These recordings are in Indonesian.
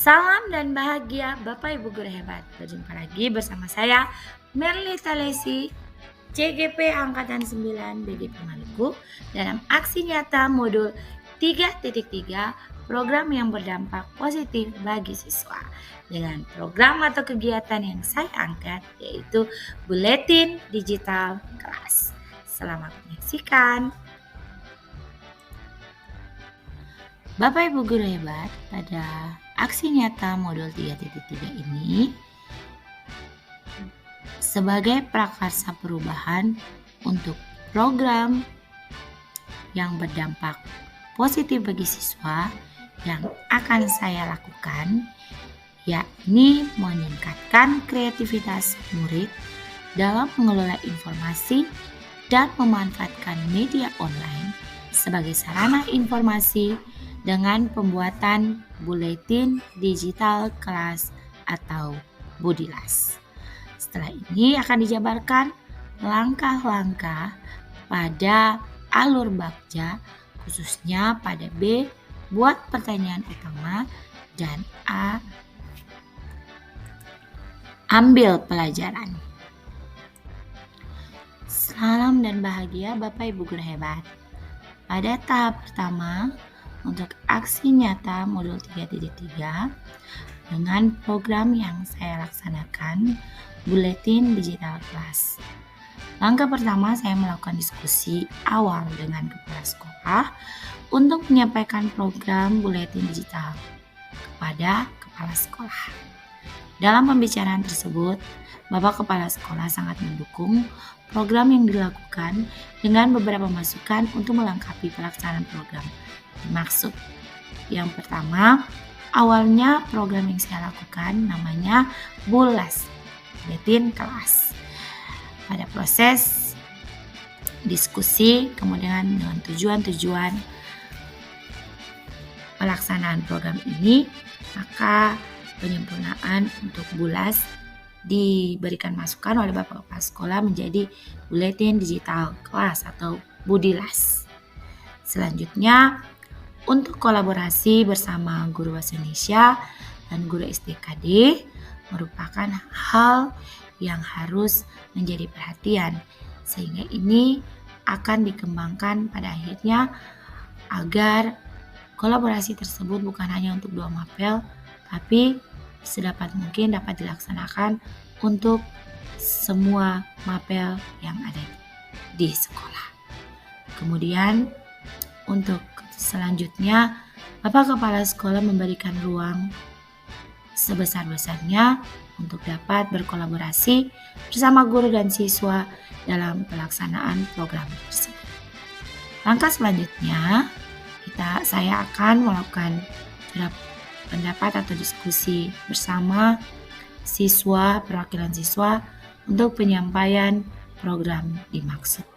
Salam dan bahagia Bapak Ibu Guru Hebat. Berjumpa lagi bersama saya Merly Talesi, CGP Angkatan 9 BDP Maluku dalam aksi nyata modul 3.3 program yang berdampak positif bagi siswa. Dengan program atau kegiatan yang saya angkat yaitu Buletin Digital Kelas. Selamat menyaksikan. Bapak Ibu Guru Hebat, pada aksi nyata modul 3.3 ini sebagai prakarsa perubahan untuk program yang berdampak positif bagi siswa yang akan saya lakukan, yakni meningkatkan kreativitas murid dalam mengelola informasi dan memanfaatkan media online sebagai sarana informasi dengan pembuatan buletin digital kelas atau Budilas. Setelah ini akan dijabarkan langkah-langkah pada alur bakja, khususnya pada B, buat pertanyaan utama, dan A, ambil pelajaran. Salam dan bahagia Bapak Ibu Guru Hebat. Pada tahap pertama, untuk aksi nyata modul 3.3 dengan program yang saya laksanakan, Buletin Digital Kelas. Langkah pertama, saya melakukan diskusi awal dengan kepala sekolah untuk menyampaikan program Buletin Digital kepada kepala sekolah. Dalam pembicaraan tersebut, Bapak Kepala Sekolah sangat mendukung program yang dilakukan dengan beberapa masukan untuk melengkapi pelaksanaan program dimaksud. Yang pertama, awalnya program yang saya lakukan namanya Bulas, Buletin Kelas. Pada proses diskusi, kemudian dengan tujuan-tujuan pelaksanaan program ini, maka penyempurnaan untuk Bulas diberikan masukan oleh Bapak Kepala Sekolah menjadi Buletin Digital Kelas atau Budilas. Selanjutnya, untuk kolaborasi bersama guru bahasa Indonesia dan guru SDKD merupakan hal yang harus menjadi perhatian, sehingga ini akan dikembangkan pada akhirnya agar kolaborasi tersebut bukan hanya untuk 2 mapel, tapi sedapat mungkin dapat dilaksanakan untuk semua mapel yang ada di sekolah. Kemudian untuk selanjutnya, Bapak Kepala Sekolah memberikan ruang sebesar-besarnya untuk dapat berkolaborasi bersama guru dan siswa dalam pelaksanaan program tersebut. Langkah selanjutnya, saya akan melakukan pendapat atau diskusi bersama siswa, perwakilan siswa untuk penyampaian program dimaksud.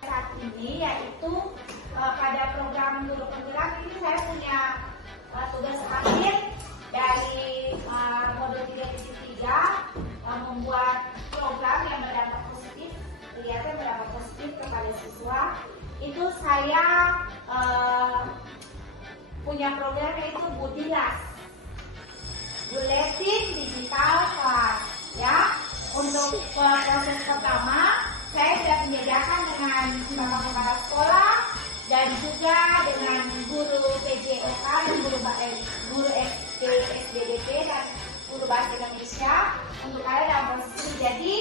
Saat ini yaitu pada program guru penggerak ini saya punya tugas akhir dari modul 3.3 membuat program yang berdampak positif, kelihatan berdampak positif kepada siswa. Itu saya punya program yaitu Budilas, Buletin Digital Kelas. Ya, untuk proses pertama saya sudah menyediakan dengan Bapak Kepala Sekolah dan juga dengan guru PJOK dan guru SDDP dan guru bahasa Indonesia untuk ada dalam posisi. Jadi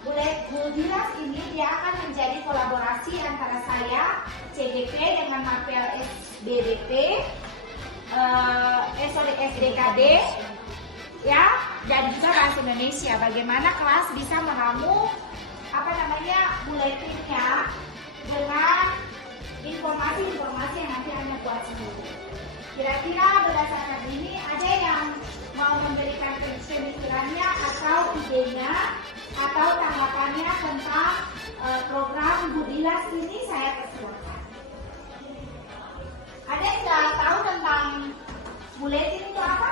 Budilas ini dia akan menjadi kolaborasi antara saya CGP dengan mapel SBDP, SDKD, ya, dan juga bahasa Indonesia. Bagaimana kelas bisa meramu buletinnya dengan informasi-informasi yang nanti Anda buat sendiri. Kira-kira berdasarkan ini ada yang mau memberikan pemikirannya atau idenya atau tanggapannya tentang program Budilas ini, saya persilakan. Ada yang sudah tahu tentang buletin itu apa?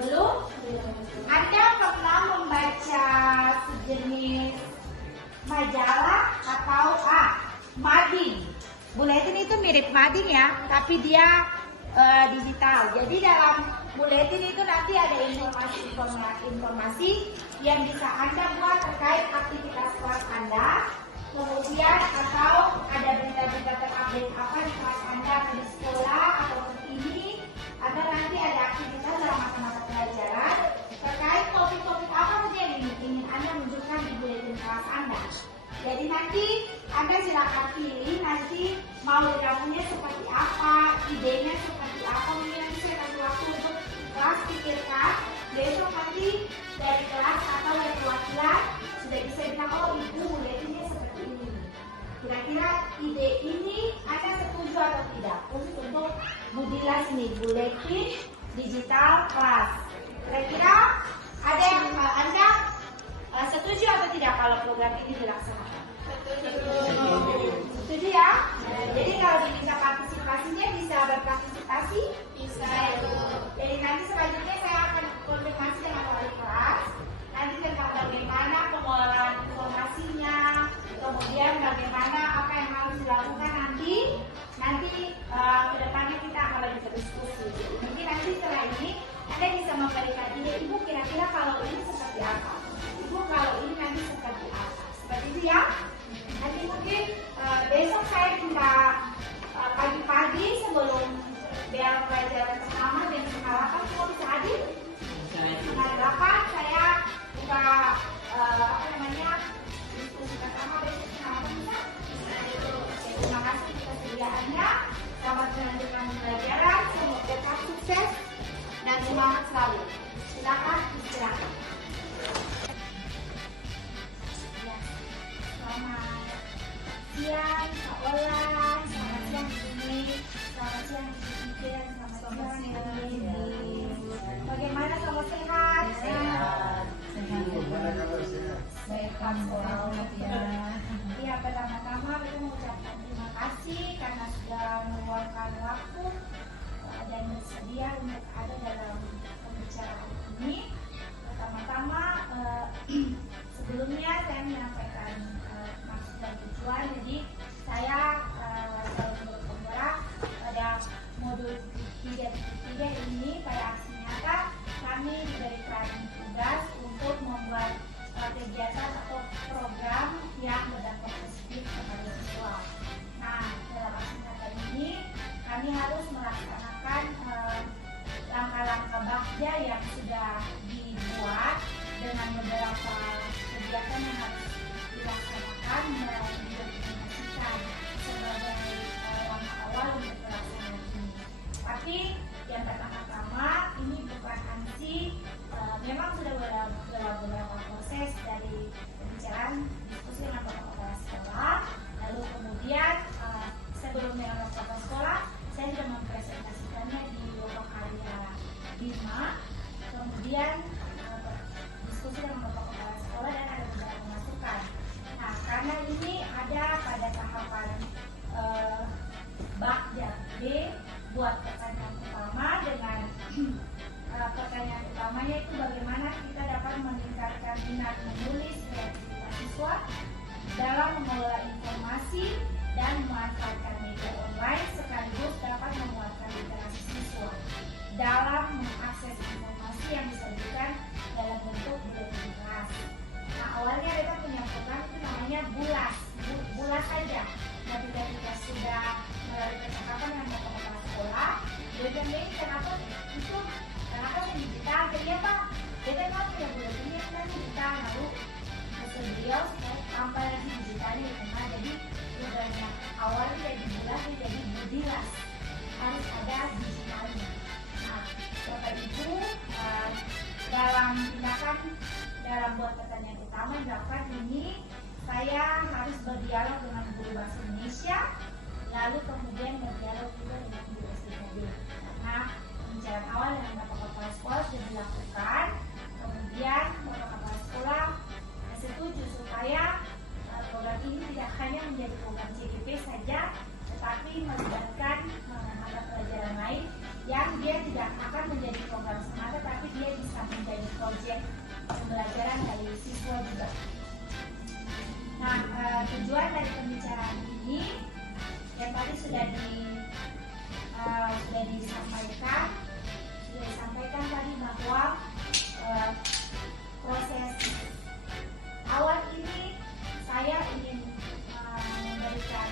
Belum? Anda pernah membaca sejenis majalah atau mading? Buletin itu mirip mading ya, tapi dia digital. Jadi dalam buletin itu nanti ada informasi yang bisa Anda buat terkait aktivitas kelas Anda. Kemudian atau ada berita-berita terupdate apa di kelas Anda atau di sekolah atau ini, atau nanti ada aktivitas dalam mata-mata pelajaran terkait topik-topik apa saja yang ingin Anda munculkan di buletin kelas Anda. Jadi nanti Anda silakan pilih nanti mau gabungnya seperti apa, idenya seperti apa. Mungkin nanti saya kasih waktu untuk kelas pikirkan. Besok nanti dari kelas atau dari perwakilan sudah bisa bilang, oh ibu buletinnya seperti ini. Kira-kira ide ini Anda setuju atau tidak? Khusus untuk Budilas ini, buletin digital kelas. Kira-kira ada yang Anda setuju atau tidak kalau program ini dilaksanakan? Setuju ya? Jadi kalau diminta partisipasinya bisa berpartisipasi? Bisa. Jadi nanti selanjutnya saya akan konfirmasi dengan wali kelas. Nanti tentang bagaimana pengelolaan informasinya, kemudian bagaimana apa yang harus dilakukan nanti kedepannya kita akan lanjut berdiskusi. Mungkin nanti setelah ini Anda bisa memberikan ide, Ibu kira-kira kalau ini seperti apa? Ibu kalau ini nanti seperti apa? Seperti itu ya. Nanti mungkin besok saya minta pagi-pagi sebelum bel pelajaran pertama jam 8 semua bisa hadir. Setengah 8 saya buka diskusi pertama besok setengah 8 bisa. Terima kasih atas kesediaannya. Selamat melanjutkan pelajaran. Semoga tetap sukses dan semangat selalu. Silakan istirahat. Selamat siang, Kak Ola. Selamat siang, Ini. Selamat siang, Ibu. Selamat siang, Ibu. Bagaimana kamu sehat? Sehat. Baik, ya, pertama-tama kita mengucapkan terima kasih karena sudah meluangkan waktu dan bersedia untuk ada dalam pembicaraan ini. Pertama-tama, sebelumnya saya menyampaikan maksud dan tujuan. Jadi saya selalu bergerak pada modul 3.3 ini pada aksi nyata kami diberikan tugas untuk membuat kegiatan atau program yang berdampak positif kepada siswa. Nah, dalam aksi nyata ini kami harus melaksanakan langkah-langkah bagja yang sudah dibuat dengan beberapa kegiatan yang harus dilaksanakan dan didokumentasikan sebagai langkah awal untuk pelaksanaan ini. Tapi yang pertama-tama ini bukan ansi, memang sudah beberapa proses dari pembicaraan diskusi dengan bapak kepala sekolah, lalu kemudian sebelum dengan bapak kepala sekolah saya sudah mempresentasikannya di Bapak Karya 5, kemudian diskusi dengan bapak kepala sekolah dan ada beberapa masukan. Nah, karena ini ada pada tahapan Bagja B buat pertanyaan utama dengan pertanyaan utamanya itu bagaimana kita dapat meningkatkan minat menulis kreativitas siswa dalam mengelola informasi dan memanfaatkan media online sekaligus dapat menguatkan literasi siswa dalam mengakses informasi yang disajikan dalam bentuk buletin kelas. Nah, awalnya kita punya program itu namanya bulas saja. Tapi kita sudah melalui percakapan dengan bapak kepala sekolah, buletin ini kenapa yang digital? Jadi apa? Kita kan punya buletinnya kan digital, lalu maksud beliau tambah lagi digitalnya di tengah. Jadi programnya awalnya jadi bulas, jadi budilas harus ada digitalnya. Nah, Bapak Ibu dalam tindakan dalam buat pertanyaan utama yang dilakukan ini saya harus berdialog dengan guru bahasa Indonesia, lalu kemudian berdialog juga dengan guru SDKB. Nah, pembicaraan awal dengan bapak kepala sekolah sudah dilakukan, kemudian bapak kepala sekolah setuju supaya program ini tidak hanya menjadi program CGP saja, tetapi melibatkan mata pelajaran lain yang dia tidak akan menjadi program semata, tapi dia bisa menjadi proyek pembelajaran dari siswa juga. Nah, tujuan dari pembicaraan ini yang tadi sudah disampaikan tadi bahwa proses awal ini saya ingin memberikan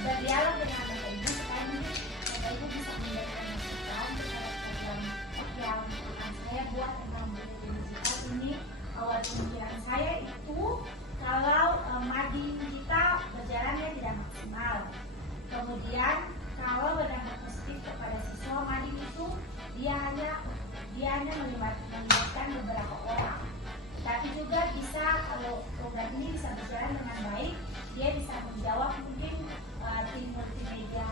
berdialog dengan Bapak Ibu supaya mungkin Bapak Ibu bisa memberikan masukan terhadap program yang akan saya buat tentang budaya digital ini. Awal pemikiran saya itu kalau mading kita berjalannya tidak maksimal, kemudian kalau berdampak positif kepada siswa, mading itu dia hanya melibatkan beberapa orang, tapi juga bisa kalau program ini bisa berjalan dengan baik, dia bisa menjawab mungkin tim multimedia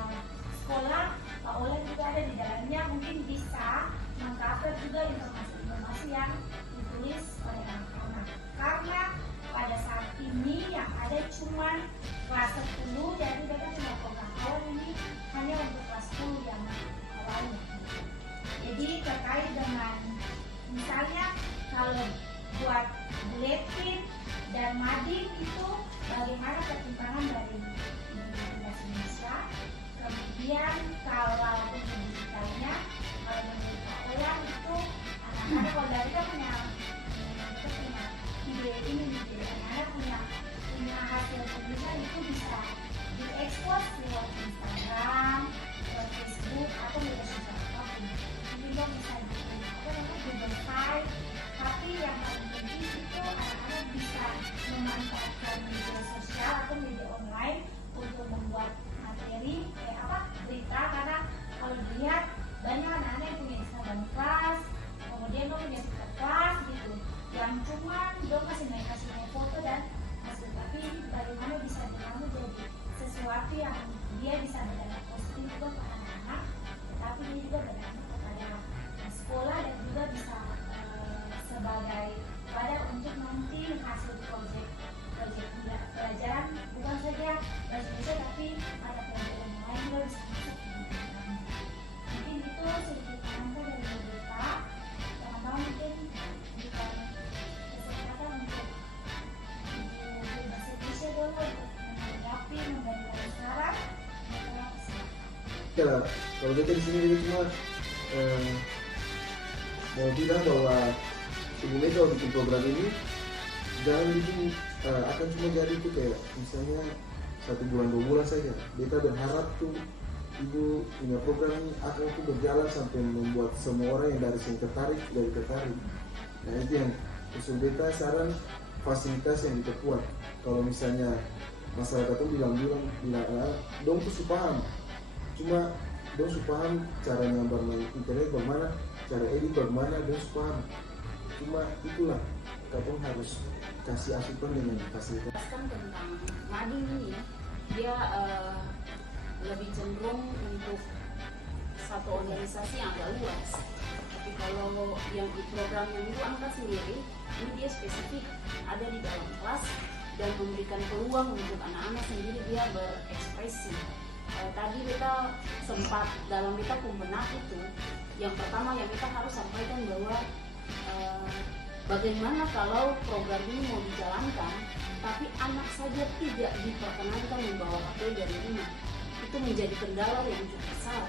sekolah, Pak Ola juga ada di dalamnya, mungkin bisa mengcover juga informasi-informasi yang ditulis oleh anak-anak. Karena pada saat ini yang ada cuma kelas 10, jadi mereka cuma program awal ini hanya untuk kelas 10 yang awalnya. Jadi terkait dengan misalnya kalau buat buletin dan mading itu bagaimana pertimbangan dari Universitas Indonesia. Kemudian kalau digitalnya, kalau menurut Pak Olang itu anak-anak kalau dari kita punya ide ini, anak-anak punya hasil tulisan itu bisa diekspos lewat Instagram, lewat Facebook atau media sosial apapun. Jadi dong bisa Google Drive. Tapi yang paling penting itu anak-anak bisa memanfaatkan media sosial atau media online untuk membuat materi berita, karena kalau dilihat banyak anak-anak yang punya Instagram kelas, kemudian lo punya TikTok kelas gitu, yang cuma dong kasih foto dan hasil, tapi bagaimana bisa dinamo jadi sesuatu yang dia bisa berdampak positif juga ke anak-anak, tapi dia juga berdampak kepada sekolah dan juga bisa sebagai wadah untuk nanti hasil proyek pelajaran bukan saja bahasa Indonesia tapi ada pelajaran lain juga bisa masuk di dalamnya. Mungkin itu sedikit angka dari kita. Teman-teman mungkin bukan kesempatan untuk ibu bahasa Indonesia dulu untuk menanggapi, memberikan saran. Ya, kalau kita di sini kita cuma mau bilang bahwa Ibu Mega bikin program ini jangan bikin akan cuma jadi itu kayak misalnya 1 bulan 2 bulan saja. Beta berharap tuh Ibu punya program ini akan tuh berjalan sampai membuat semua orang yang dari sini tertarik. Nah itu yang usul beta, saran fasilitas yang diperkuat. Kalau misalnya masyarakat tuh bilang dong tuh paham, cuma dong paham caranya bermain internet bagaimana, cara edit bagaimana, dong paham. Cuma itulah kamu harus kasih asupan dengan fasilitas. Tentang mading ini dia lebih cenderung untuk satu organisasi yang agak luas. Tapi kalau yang di program yang itu angkat sendiri, ini dia spesifik ada di dalam kelas dan memberikan peluang untuk anak-anak sendiri dia berekspresi. Tadi kita sempat dalam kita pembenak itu, yang pertama yang kita harus sampaikan bahwa bagaimana kalau program ini mau dijalankan tapi anak saja tidak diperkenankan membawa HP dari rumah. Itu menjadi kendala yang cukup besar.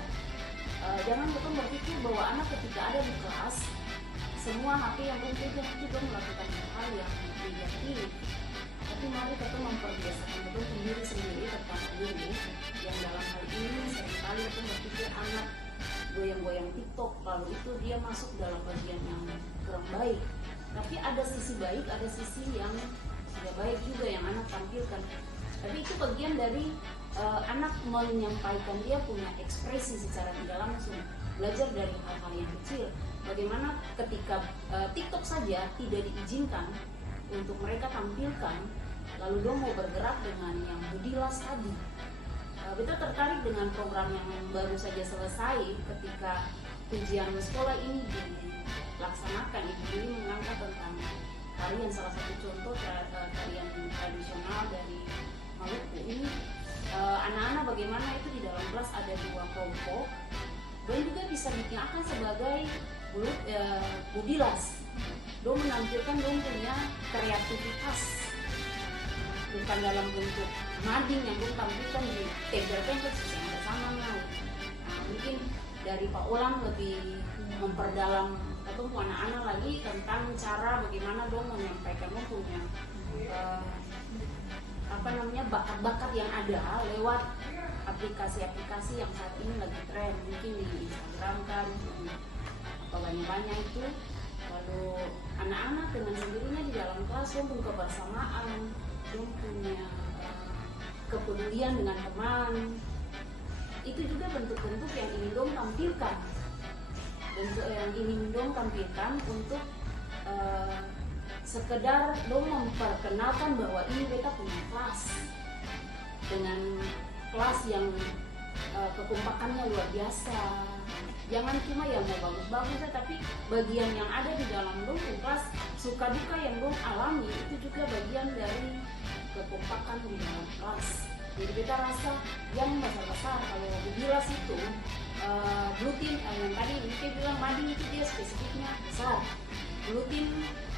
Jangan betul berpikir bahwa anak ketika ada di kelas semua HP yang penting juga melakukan hal yang negatif. Tapi mari kita memperbiasakan betul diri sendiri tentang diri yang dalam hal ini seringkali itu berpikir anak goyang-goyang TikTok, lalu itu dia masuk dalam bagian yang kurang baik. Tapi ada sisi baik, ada sisi yang tidak baik juga yang anak tampilkan. Tapi itu bagian dari anak menyampaikan dia punya ekspresi secara tidak langsung, belajar dari hal-hal yang kecil. Bagaimana ketika TikTok saja tidak diizinkan untuk mereka tampilkan, lalu dia mau bergerak dengan yang budilas tadi. Kita tertarik dengan program yang baru saja selesai ketika ujian sekolah ini dilaksanakan. Ibu ini mengangkat tentang tarian, salah satu contoh tarian tradisional dari Maluku ini. Anak-anak bagaimana itu di dalam kelas ada 2 kelompok dan juga bisa digunakan sebagai budilas. Dong menampilkan dong punya kreativitas, bukan dalam bentuk mading yang dong tampilkan di tempel-tempel yang bersama. dari Pak Ulang lebih memperdalam atau anak-anak lagi tentang cara bagaimana dong menyampaikan punya bakat-bakat yang ada lewat aplikasi-aplikasi yang saat ini lagi tren, mungkin di Instagram kan apa banyak-banyak itu. Lalu anak-anak dengan sendirinya di dalam kelas dong punya kebersamaan, dong punya kepedulian dengan teman. Itu juga bentuk-bentuk yang ingin dong tampilkan, untuk sekedar dong memperkenalkan bahwa ini beta punya kelas dengan kelas yang kekompakannya luar biasa. Jangan cuma yang mau bagus-bagus, tapi bagian yang ada di dalam dong kelas, suka duka yang dong alami itu juga bagian dari kekompakan di dalam kelas. Jadi kita rasa yang besar-besar kalau dibilas itu blue team yang tadi Mika bilang Mading itu dia spesifiknya besar. Blue team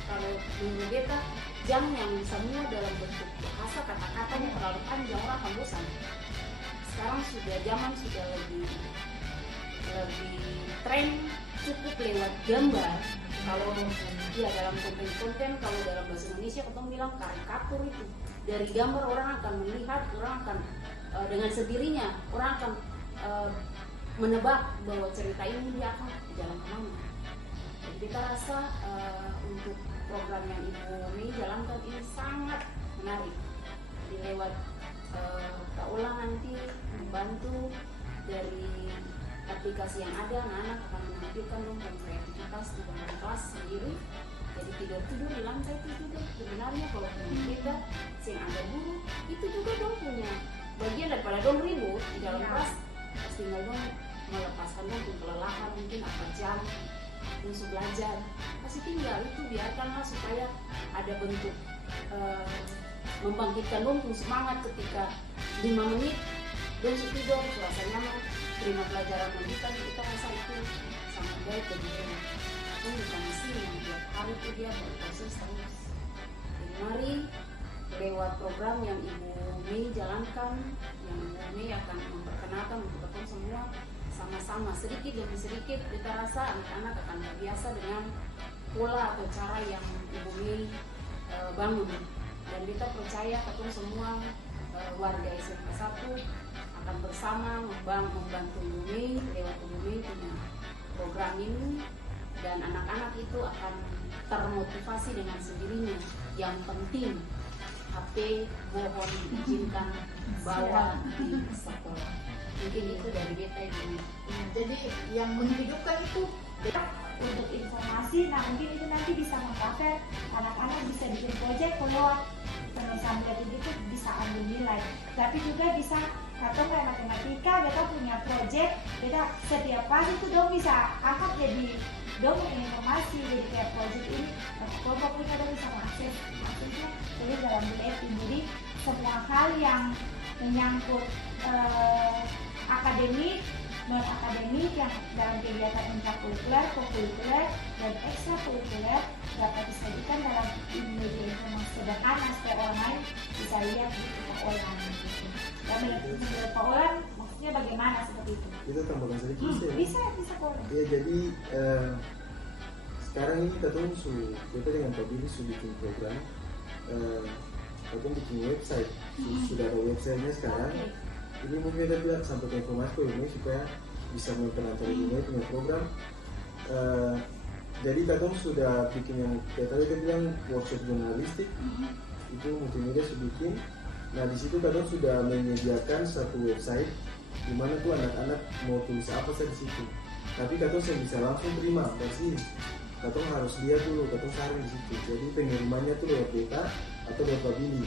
kalau menurut beta jam yang semua dalam bentuk bahasa kata-katanya terlalu panjang, orang akan bosan. Sekarang zaman sudah lebih tren cukup lewat gambar. Kalau ya dalam konten kalau dalam bahasa Indonesia kita bilang karikatur itu. Dari gambar orang akan melihat, orang akan dengan sendirinya orang akan menebak bahwa cerita ini dia akan jalan kemana. Jadi kita rasa untuk program yang Ibu Mei jalankan ini sangat menarik. Jadi lewat Kak Ulang nanti membantu dari aplikasi yang ada, anak-anak akan menampilkan dong kreativitas di dalam kelas sendiri. Jadi tidur di lantai itu juga sebenarnya kalau punya beda sing ada guru itu juga dong punya bagian daripada dong ribut di dalam kelas, tinggal dong melepaskan dong kelelahan mungkin apa jam musuh belajar, masih tinggal itu biarkanlah supaya ada bentuk membangkitkan dong semangat ketika 5 menit dong tidur terasa nyaman terima pelajaran lanjutan. Kita rasa itu sangat baik bagi dia. Bukan mesin yang tiap hari itu dia berproses terus. Jadi mari lewat program yang Ibu Mei jalankan, yang Ibu Mei akan memperkenalkan untuk kita semua sama-sama sedikit demi sedikit kita rasa anak-anak akan terbiasa dengan pola atau cara yang Ibu Mei bangun. Dan kita percaya kita semua warga SMK 1 akan bersama membantu Ibu Mei lewat Ibu Mei punya program ini. Dan anak-anak itu akan termotivasi dengan sendirinya. Yang penting HP mohon diizinkan bawa di sekolah. Mungkin itu dari beta ini. Jadi yang menghidupkan itu untuk informasi. Nah mungkin itu nanti bisa mengcover anak-anak bisa bikin proyek lewat penulisan kreatif itu bisa ambil nilai. Tapi juga bisa atau kayak matematika, beta punya proyek, beta setiap pagi itu dong bisa angkat jadi dong informasi jadi kayak proyek ini kelompok punya dong bisa mengakses maksudnya jadi dalam bulletin. Jadi semua hal yang menyangkut akademik, non-akademik yang dalam kegiatan intrakurikuler, kokurikuler, dan ekstrakurikuler dapat disajikan dalam media informasi sederhana supaya orang lain bisa lihat di Pak Ulang. Dan menurut Pak Ulang maksudnya bagaimana seperti itu? Kita tambahkan sedikit Bisa boleh. Ya jadi sekarang ini kita dengan Pak Billy sudah bikin program, kita bikin website, sudah ada websitenya sekarang. Ini mungkin kita bilang sampai ke informasi ke ini supaya bisa memperlancar ini punya program. Jadi kita sudah bikin yang kita bilang workshop jurnalistik, itu multimedia sudah bikin. Nah di situ kita sudah menyediakan satu website di mana tuh anak-anak mau tulis apa saja di situ. Tapi kita bisa langsung terima dari sini. Kita harus lihat dulu, kita cari di situ. Jadi pengirimannya tuh lewat beta atau lewat Pak Billy.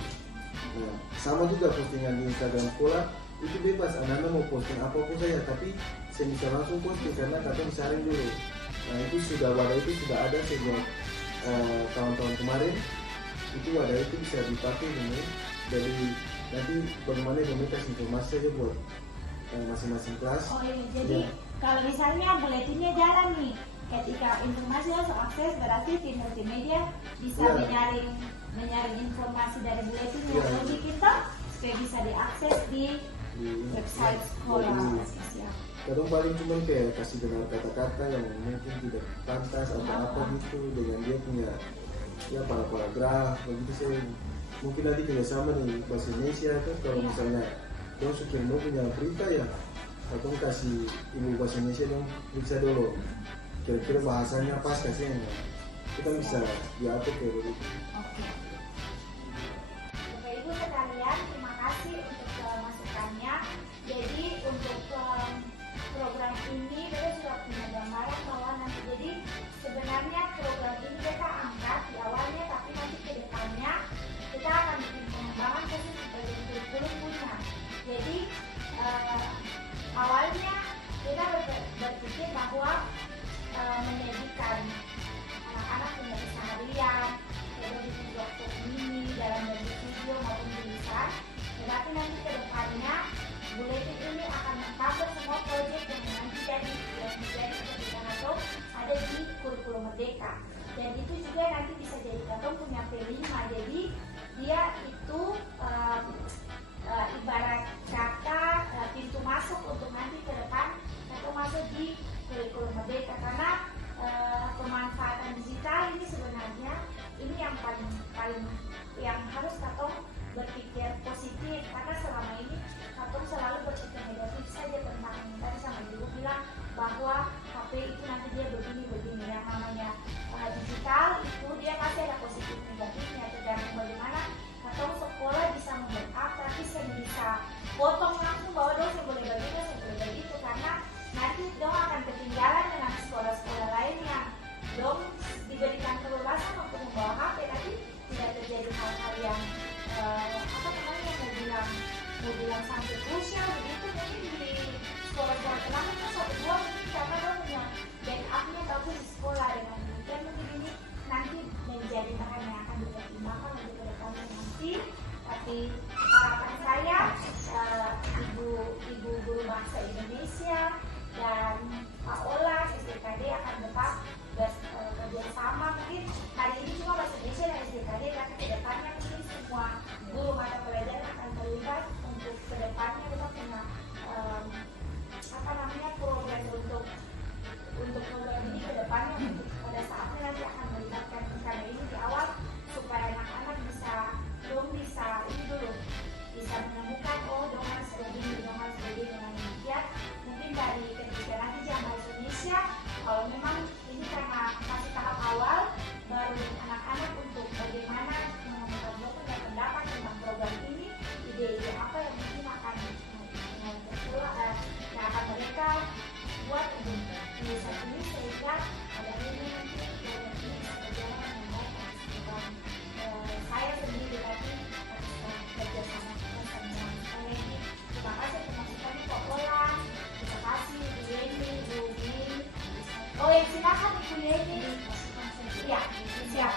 Nah sama juga postingan di Instagram sekolah itu bebas, anak-anak mau posting apapun saja, tapi saya bisa langsung posting karena kita disaring dulu. Nah itu wadah itu sudah ada sejak tahun-tahun kemarin. Itu wadah itu bisa dipakai ini. Jadi nanti bagaimana kami kasih informasi saja buat masing-masing kelas. Oh iya, jadi kalau misalnya buletinnya jalan nih, ketika informasi langsung akses berarti tim multimedia bisa menyaring informasi dari buletin yang lebih kita supaya bisa diakses di website sekolah. kadang paling cuma kayak kasih dengar kata-kata yang mungkin tidak pantas atau apa gitu dengan dia punya ya paragraf begitu. Saya mungkin nanti kerjasama dengan bahasa Indonesia kan, kalau misalnya dong suka mau punya berita ya atau kasih ibu bahasa Indonesia dong periksa dulu kira-kira bahasanya pas kasihnya, kita bisa diatur kayak begitu. Oke. Bapak Ibu sekalian, terima kasih untuk masukannya. Jadi untuk program ini kita sudah punya gambaran bahwa nanti jadi sebenarnya program ini kita angkat di awalnya, tapi nanti ke depannya kita akan bikin pengembangan khusus sebagai kurikulum punya. Jadi awalnya kita berpikir bahwa menjadikan anak-anak punya keseharian, kayak bikin dokter ini dalam bentuk video maupun tulisan. Tetapi nanti ke depannya buletin ini akan mengcover semua proyek yang nanti jadi ketika atau ada di kurikulum Merdeka. Dan itu juga nanti bisa jadi katong punya P5. Jadi dia itu ibarat kata pintu masuk untuk nanti ke depan atau masuk di kurikulum Merdeka, karena pemanfaatan digital ini sebenarnya ini yang paling yang harus katong berpikir positif, karena selama ini katong selalu berpikir negatif saja tentang ini. Tadi sama ibu bilang bahwa HP itu nanti dia begini yang namanya digital itu dia pasti ada positif negatifnya, tergantung bagaimana katong sekolah bisa membackup, tapi saya bisa potong langsung bahwa dong saya boleh begitu, karena nanti dong akan ketinggalan dengan sekolah-sekolah lain yang dong diberikan kebebasan untuk membawa HP, tapi tidak terjadi hal-hal yang mau bilang sampai krusial begitu. Mungkin di sekolah-sekolah tenang itu 1-2 mungkin karena dong punya backupnya bagus di sekolah. Dengan demikian mungkin ini nanti menjadi bahan yang akan dipertimbangkan untuk ke depannya nanti. Tapi harapan saya ibu guru bahasa Indonesia dan Pak Ola SDKD akan tetap bekerjasama. Mungkin hari ini cuma bahasa Indonesia dan SDKD, tapi kedepannya mungkin semua guru mata pelajaran akan terlibat untuk kedepannya kita punya program untuk program ini kedepannya untuk pada saatnya nanti akan melibatkan karena ini di awal supaya anak-anak bisa ini dulu bisa menemukan dong harus begini dengan demikian. Mungkin dari ketika nanti jam bahasa Indonesia, kalau memang ini karena masih tahap awal, baru anak-anak untuk bagaimana mengemukakan pendapat tentang program ini, ide-ide apa yang mungkin akan yang akan mereka buat untuk tulisan ini, sehingga pada ini nanti program ini bisa berjalan dengan baik. Saya sendiri tadi kerjasama kita semua. Terima kasih termasukkan Pak Pola, terima kasih Bu Yeni, Bu Yeni. Silakan Ibu Yeni. Iya, siap.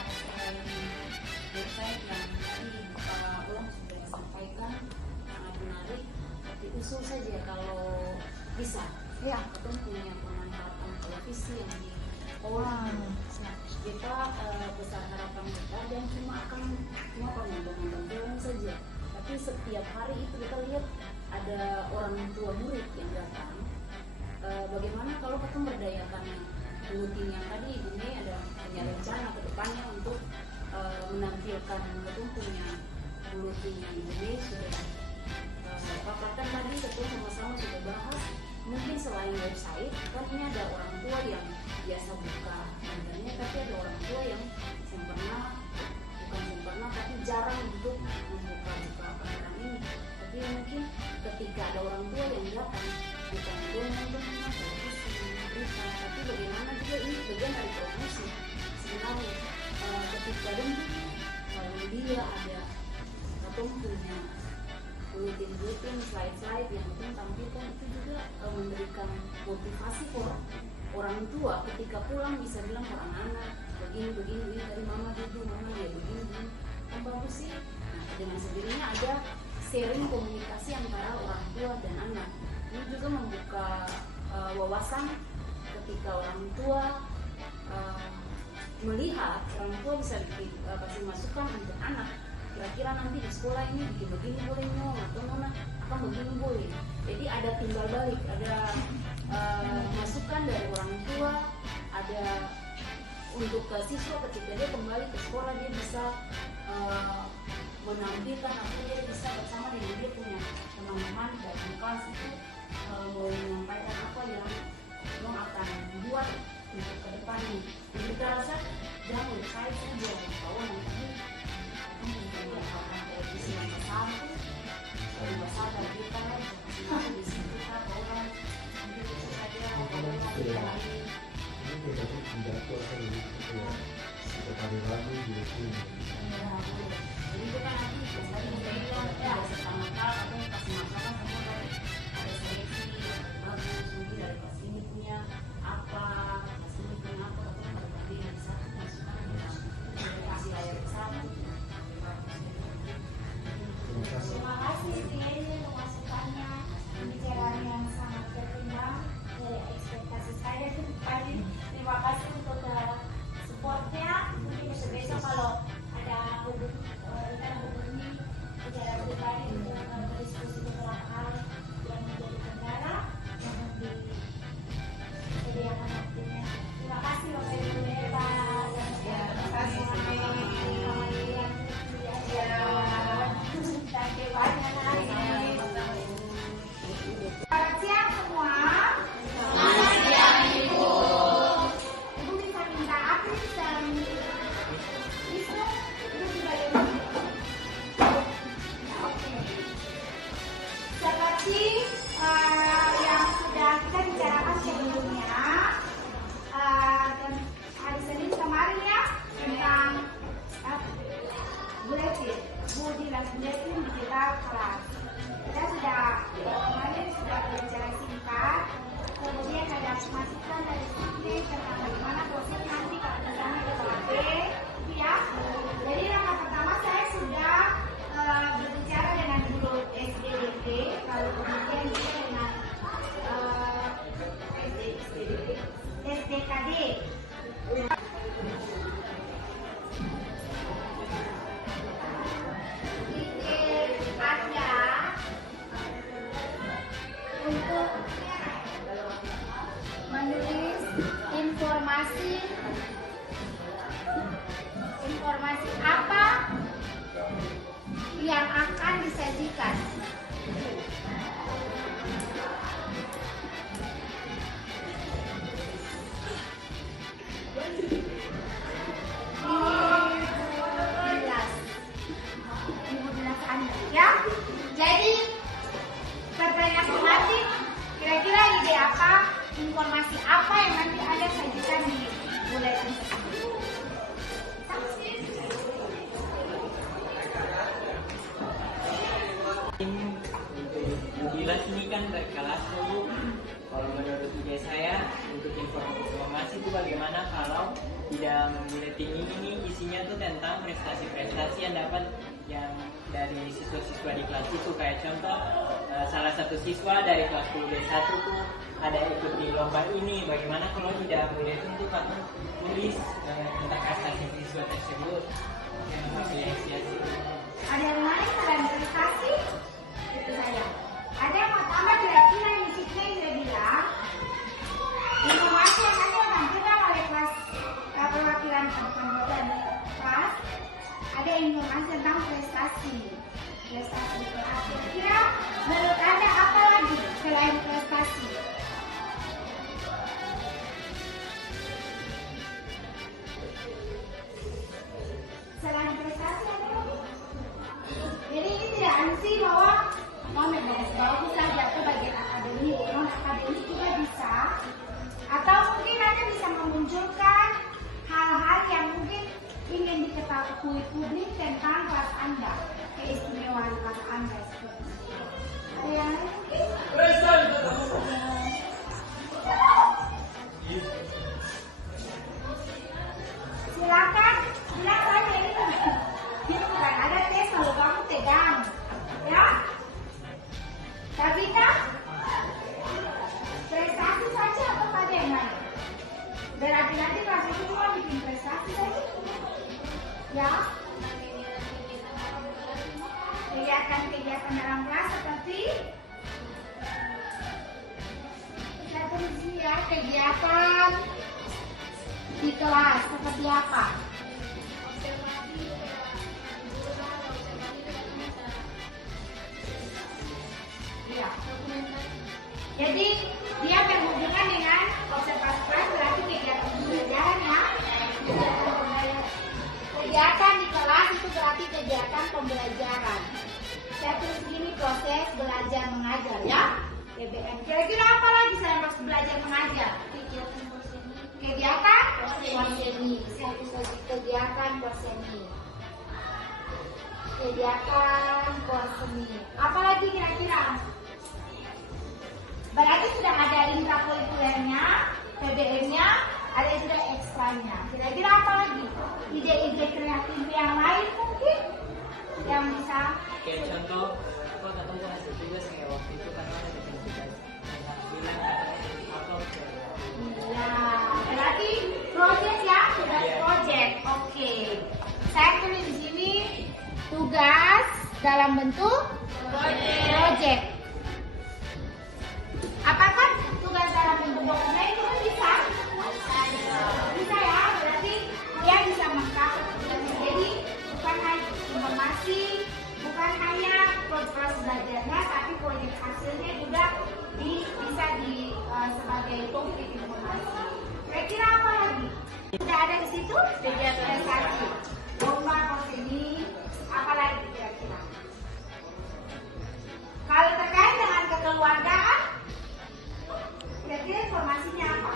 Terkait yang tadi Kepala Ulang sudah sampaikan sangat menarik. Tapi usul saja kalau bisa, kita punya pemanfaatan televisi yang di kita besar harapan kita dan cuma akan ngomong saja. Tapi setiap hari itu kita lihat ada orang tua murid yang datang. Bagaimana kalau kita berdayakan bulletin yang tadi Ibu Mei ada punya rencana ke depannya untuk menampilkan ketum punya bulletin yang Ibu Mei sudah paparkan tadi, ketum sama-sama sudah bahas. Mungkin selain website, kan ini ada orang tua yang biasa buka internet, tapi ada orang tua yang bukan sempurna, tapi jarang untuk membuka program ini. Tapi mungkin ketika ada orang tua yang datang, bukan dia nonton televisi, berita, tapi bagaimana juga ini bagian dari promosi. Sebenarnya ketika kalau dia ada atau punya bulletin, slide-slide yang kita tampilkan, itu juga memberikan motivasi orang tua ketika pulang bisa bilang ke anak-anak begini dari mama dulu, mama ya begini kan bagus sih. Nah, dengan sendirinya ada sharing komunikasi antara orang tua dan anak. Ini juga membuka wawasan ketika orang tua melihat orang tua bisa kasih masukan untuk anak. Kira-kira nanti di sekolah ini bikin begini boleh atau mana akan begini boleh. Jadi ada timbal balik, ada untuk ke siswa ketika dia kembali ke sekolah dia bisa menampilkan atau dia bisa bersama dengan dia punya teman-teman dan kelas itu mau menyampaikan apa yang lo akan buat untuk ke depan ini. Jadi kita rasa jangan saya bilang bahwa nanti mungkin akan televisi yang besar itu dari besar dari kita jangan di situ kita orang mungkin bisa saja orang lain. Ini berarti pidato atau sekali lagi gitu. Jadi itu kan nanti tadi saya bilang ya pertama kali atau kasih masalah sama dari ada seleksi bagus nanti dari pas ini punya apa pas ini punya apa atau berarti yang satu masukkan kasih layar ke satu. Terima kasih Tieni untuk masukannya, pembicaraan yang sangat berkembang dari ekspektasi saya ke tadi. Terima kasih untuk supportnya. Mungkin besok kalau ada hubungi bicara pribadi untuk berdiskusi beberapa hal yang menjadi kendala yang disediakan waktunya. Terima kasih Bapak Ibu Pak. Terima kasih. Selamat siang semua. Selamat siang Ibu. Ibu bisa minta aktif dan Ibu juga Ibu. Oke. Seperti yang sudah kita bicarakan sebelumnya dan hari Senin kemarin ya tentang bulletin, bulletin digital kelas. Kita sudah kemarin sudah berbicara singkat, kemudian ada masukan dari Siti tentang bagaimana proses nanti kalau misalnya di KP, ya. Jadi langkah pertama saya sudah berbicara dengan guru SDDT, lalu kemudian juga dengan SDKD. Untuk menulis informasi apa yang akan disajikan. Ya, jadi pertanyaan tematik, kira-kira ide apa, informasi apa yang nanti ada sajikan di buletin tersebut. Untuk jelas ini kan berkelas Bu. Kalau menurut ide saya untuk informasi itu bagaimana kalau di dalam buletin ini isinya tuh tentang prestasi-prestasi yang dari siswa-siswa di kelas itu, kayak contoh salah satu siswa dari kelas 10B1 tuh ada ikut di lomba ini, bagaimana kalau di dalam buletin tuh kamu tulis tentang prestasi siswa tersebut yang apresiasi. Ada yang lain dalam prestasi? Itu saya. Ada yang mau tambah kira-kira yang Ciknya sudah bilang informasi yang nanti ditampilkan oleh kelas perwakilan dan kelas, ada informasi tentang prestasi kelas. Kira-kira menurut Anda apa lagi selain prestasi? Selain prestasi ada lagi? Jadi ini tidak anti bahwa bagus saja atau bagian akademik, non akademik juga bisa, atau mungkin Anda bisa memunculkan hal-hal yang mungkin ingin diketahui publik tentang kelas Anda, keistimewaan kelas Anda seperti itu. Ada yang lain mungkin? Silakan bilang saja ini bukan ada tes kalau kamu pegang, ya. Tabita, prestasi saja atau ada yang lain? Berarti nanti kelas itu mau bikin prestasi saja, ya. Kegiatan dalam kelas seperti kita tulis ya kegiatan di kelas seperti apa? Iya. Jadi dia berhubungan dengan observasi kelas berarti kegiatan pembelajaran ya. Kegiatan di kelas itu berarti kegiatan pembelajaran. Saya tulis gini proses belajar mengajar ya. PBM. Kira-kira apa lagi selain proses belajar mengajar? Kegiatan porseni. Saya tulis lagi kegiatan porseni. Kegiatan porseni. Apa lagi kira-kira? Berarti sudah ada intrakurikulernya, PBM-nya, ada juga ekstranya. Kira-kira apa lagi? Ide-ide kreatif yang lain mungkin yang bisa? Kayak contoh, aku ketemu ngasih tugas kayak waktu itu karena ada tugas bilang upload ke. Ya, berarti project ya, tugas project. Oke. Saya tulis di sini tugas dalam bentuk project. Apakah tugas dalam bentuk dokumen itu bisa? Bisa ya, berarti dia bisa mengcover. Jadi bukan hanya informasi, bukan hanya proses belajarnya, tapi proyek hasilnya juga bisa sebagai konkret informasi. Kira-kira apa lagi? Sudah ada di situ kegiatan prestasi, lomba porseni, apa lagi kira-kira? Kalau terkait dengan kekeluargaan, kira-kira informasinya apa?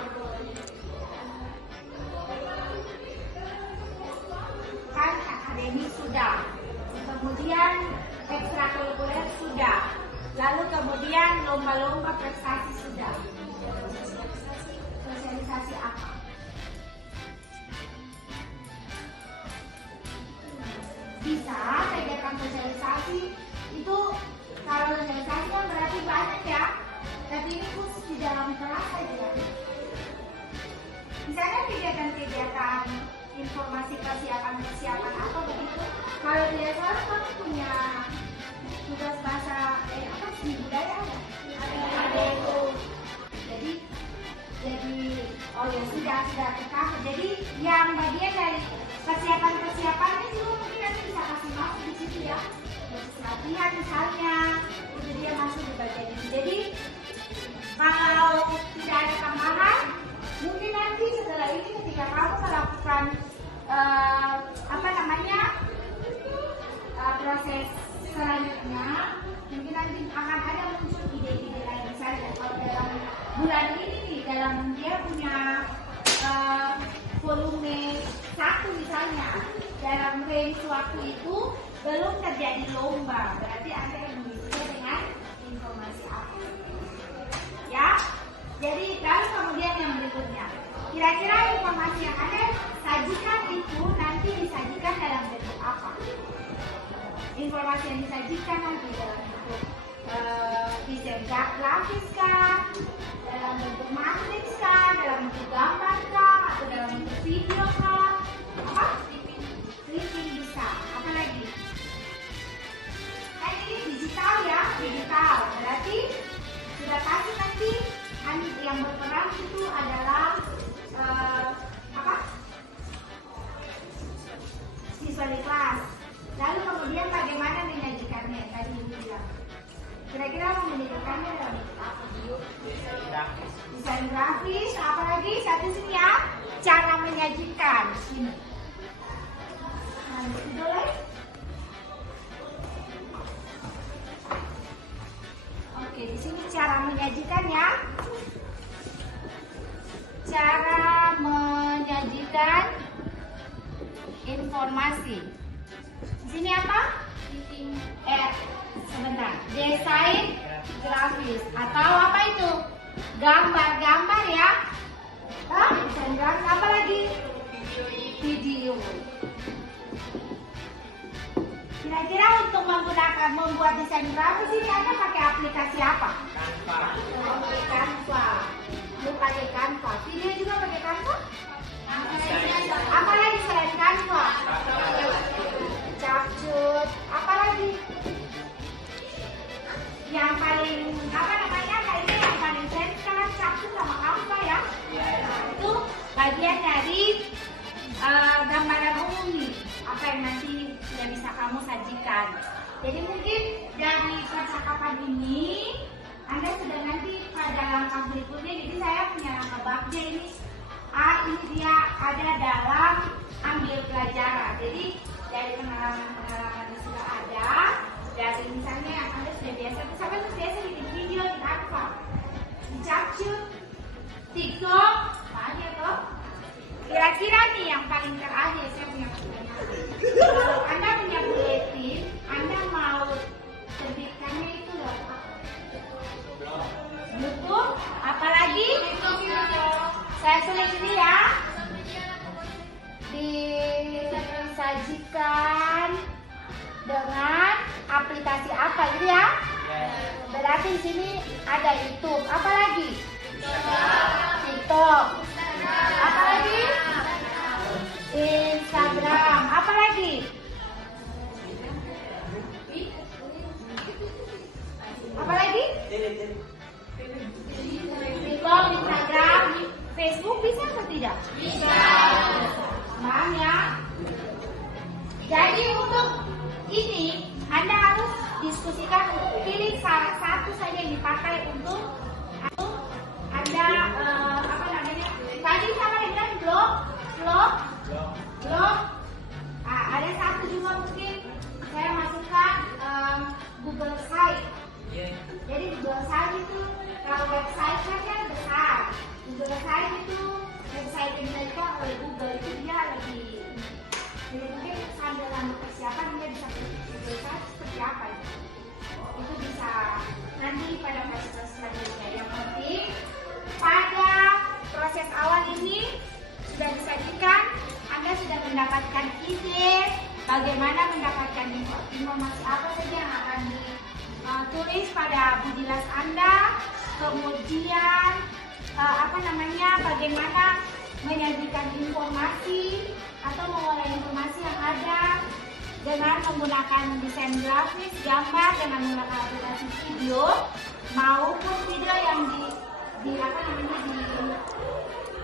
Kan akademik sudah, kemudian ekstrakurikuler sudah, lalu kemudian lomba-lomba prestasi sudah. Sosialisasi apa? Bisa kegiatan sosialisasi itu, kalau sosialisasi kan berarti banyak ya, tapi ini khusus di dalam kelas saja. Misalnya kegiatan-kegiatan informasi persiapan apa begitu. Kalau di SR kamu punya tugas bahasa seni budaya ada itu. Jadi oh ya sudah tercover. Jadi yang bagian dari persiapannya juga mungkin nanti bisa kasih masuk di situ ya. Proses latihan misalnya itu dia masuk di bagian ini. Jadi kalau tidak ada tambahan, mungkin nanti setelah ini ketika kamu melakukan proses selanjutnya, mungkin nanti akan ada muncul ide-ide lain. Misalnya kalau dalam bulan ini dalam dia punya volume 1 misalnya, dalam range waktu itu belum terjadi lomba, berarti Anda yang mengisinya dengan informasi apa? Ya, jadi lalu kemudian yang berikutnya, kira-kira informasi yang Anda sajikan itu nanti disajikan dalam bentuk apa? Informasi yang disajikan nanti dalam bentuk desain grafis kah, dalam bentuk matriks kah, dalam bentuk gambar kah, atau dalam bentuk video kah? Apa? Clipping bisa. Apa lagi? Kan ini digital ya, digital. Berarti sudah pasti nanti yang berperan itu adalah siswa di kelas. Lalu kemudian bagaimana menyajikannya? Tadi Ibu bilang. Kira-kira mau menyajikannya dalam bentuk apa? Desain grafis. Apa lagi? Satu sini ya. Cara menyajikan. Sini. Boleh? Oke, di sini cara menyajikan ya. Cara menyajikan informasi. Di sini apa? Sebentar. Desain grafis atau apa itu? Gambar-gambar ya. Desain grafis apa lagi? Video. Kira-kira untuk membuat desain grafis ini Anda pakai aplikasi apa? Canva. Lu pakai Canva. Video juga pakai Canva? Apa lagi selain Canva? Capcut. Apa lagi? Yang paling yang paling tren sekarang Capcut sama Canva ya. Itu bagian dari gambaran umum nih, apa yang nanti sudah bisa kamu sajikan. Jadi mungkin dari percakapan ini Anda sudah nanti pada langkah berikutnya. Jadi saya punya langkah bagja ini. Ini dia ada dalam ambil pelajaran. Jadi dari pengalaman-pengalaman yang sudah ada, dari misalnya yang Anda sudah biasa, misalkan biasa bikin video di apa? Di Capcut, TikTok, banyak tuh. Kira-kira nih yang paling terakhir saya punya pertanyaan. Kalau Anda punya buletin, Anda mau terbitkannya itu lewat apa? Buku, apalagi? Saya tulis ini ya. Disajikan dengan aplikasi apa gitu ya? Berarti di sini ada YouTube, apalagi? TikTok. Apalagi? Instagram. Apalagi? Apalagi? TikTok, Instagram, Facebook bisa atau tidak? Bisa. Paham ya? Jadi untuk ini Anda harus diskusikan, pilih salah satu saja yang dipakai untuk Anda apa namanya? Tadi sama dengan blog. Ada satu juga mungkin saya masukkan Google Site. Jadi Google Site itu kalau website kan besar. Google Site itu website yang dilakukan oleh Google itu dia lebih. Jadi mungkin sambil lama persiapan dia bisa Google Site seperti apa gitu. Itu bisa nanti pada fase selanjutnya. Yang penting pada proses awal ini sudah disajikan, Anda sudah mendapatkan ide bagaimana mendapatkan informasi apa saja yang akan ditulis pada budilas Anda, kemudian bagaimana menyajikan informasi atau mengolah informasi yang ada dengan menggunakan desain grafis, gambar dengan menggunakan aplikasi video maupun video yang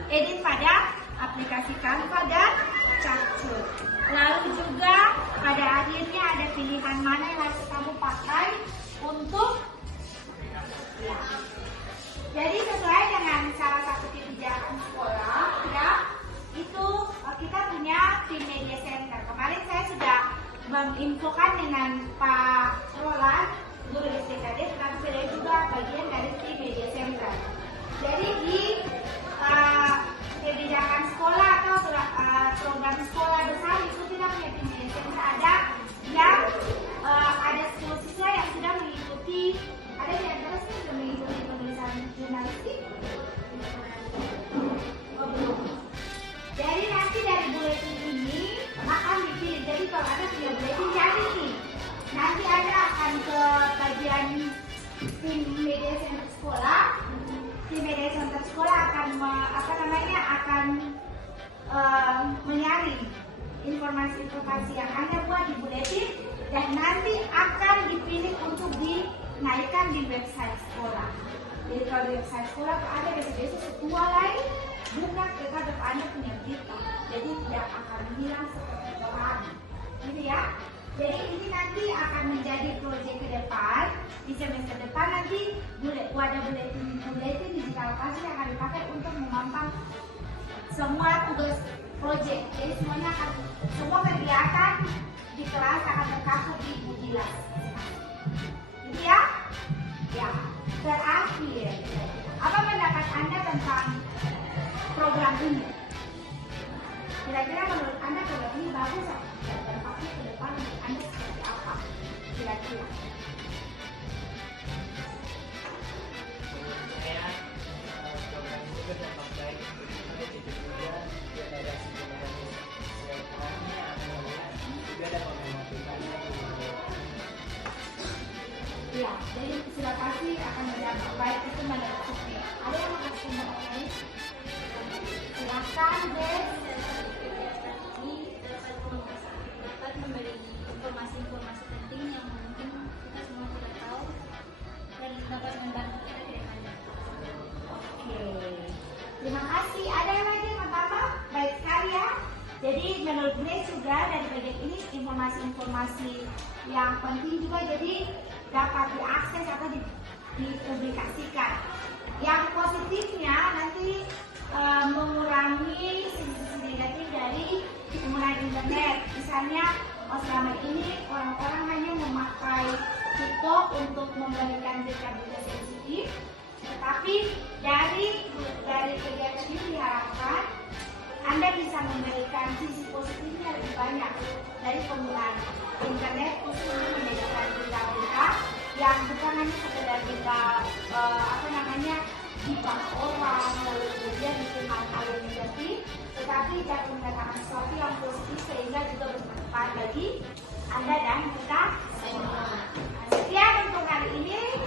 edit pada aplikasi Canva dan Capcut. Lalu juga pada akhirnya ada pilihan mana yang harus kamu pakai untuk ya. Jadi sesuai dengan salah satu kebijakan sekolah ya, itu kita punya tim media center. Kemarin saya sudah menginfokan dengan Pak Roland, guru STKD, tetapi saya juga bagian dari tim media center. Jadi di kebijakan sekolah atau program sekolah besar itu kita punya tim media center, ada yang ada 10 siswa yang sudah mengikuti, ada di antara sih sudah mengikuti penulisan jurnalistik. Jadi nanti dari buletin ini akan dipilih. Jadi kalau ada punya buletin jadi nih, nanti ada akan ke bagian tim media center sekolah. Tim media center sekolah akan menyaring informasi-informasi yang Anda buat di buletin dan nanti akan dipilih untuk dinaikkan di website sekolah. Jadi kalau di website sekolah ada biasa-biasa setua lain buka kita Anda punya berita, jadi tidak akan hilang seperti orang, gitu ya. Jadi ini nanti akan menjadi proyek ke depan. Di semester depan nanti wadah buletin digital classroom akan dipakai untuk memampang semua tugas proyek. Jadi semua kegiatan di kelas akan tercakup di budilas. Gitu ya? Ya. Terakhir, apa pendapat Anda tentang program ini? Kira-kira menurut Anda program ini bagus atau tidak? Dampaknya ke depan menurut Anda seperti apa? Kira-kira? Saya program itu berdampak baik jadi juga dari generasi sekolahnya juga ada pemahaman. Ya, jadi sudah pasti akan berdampak baik itu menurut ada yang mau kasih mengenai? Silakan, Bes. Dapat memberi informasi-informasi penting yang mungkin kita semua tidak tahu dan dapat membantu kita ke depannya. Oke. Terima kasih. Ada yang lagi yang mau tambah? Jadi menurut Grace juga dari bagian ini informasi-informasi yang penting juga jadi dapat diakses atau dipublikasikan. Yang positifnya nanti mengurangi sisi negatif dari penggunaan internet. Misalnya selama ini orang-orang hanya memakai TikTok untuk memberikan berita-berita sensitif, tetapi dari kegiatan ini diharapkan Anda bisa memberikan sisi positifnya lebih banyak dari penggunaan internet khusus untuk menjadikan berita-berita yang bukan hanya sekedar kita dibahas orang lalu kemudian bikin hal-hal yang negatif, tetapi dapat mengatakan sesuatu yang positif sehingga juga bermanfaat bagi Anda dan kita semua. Sekian untuk hari ini.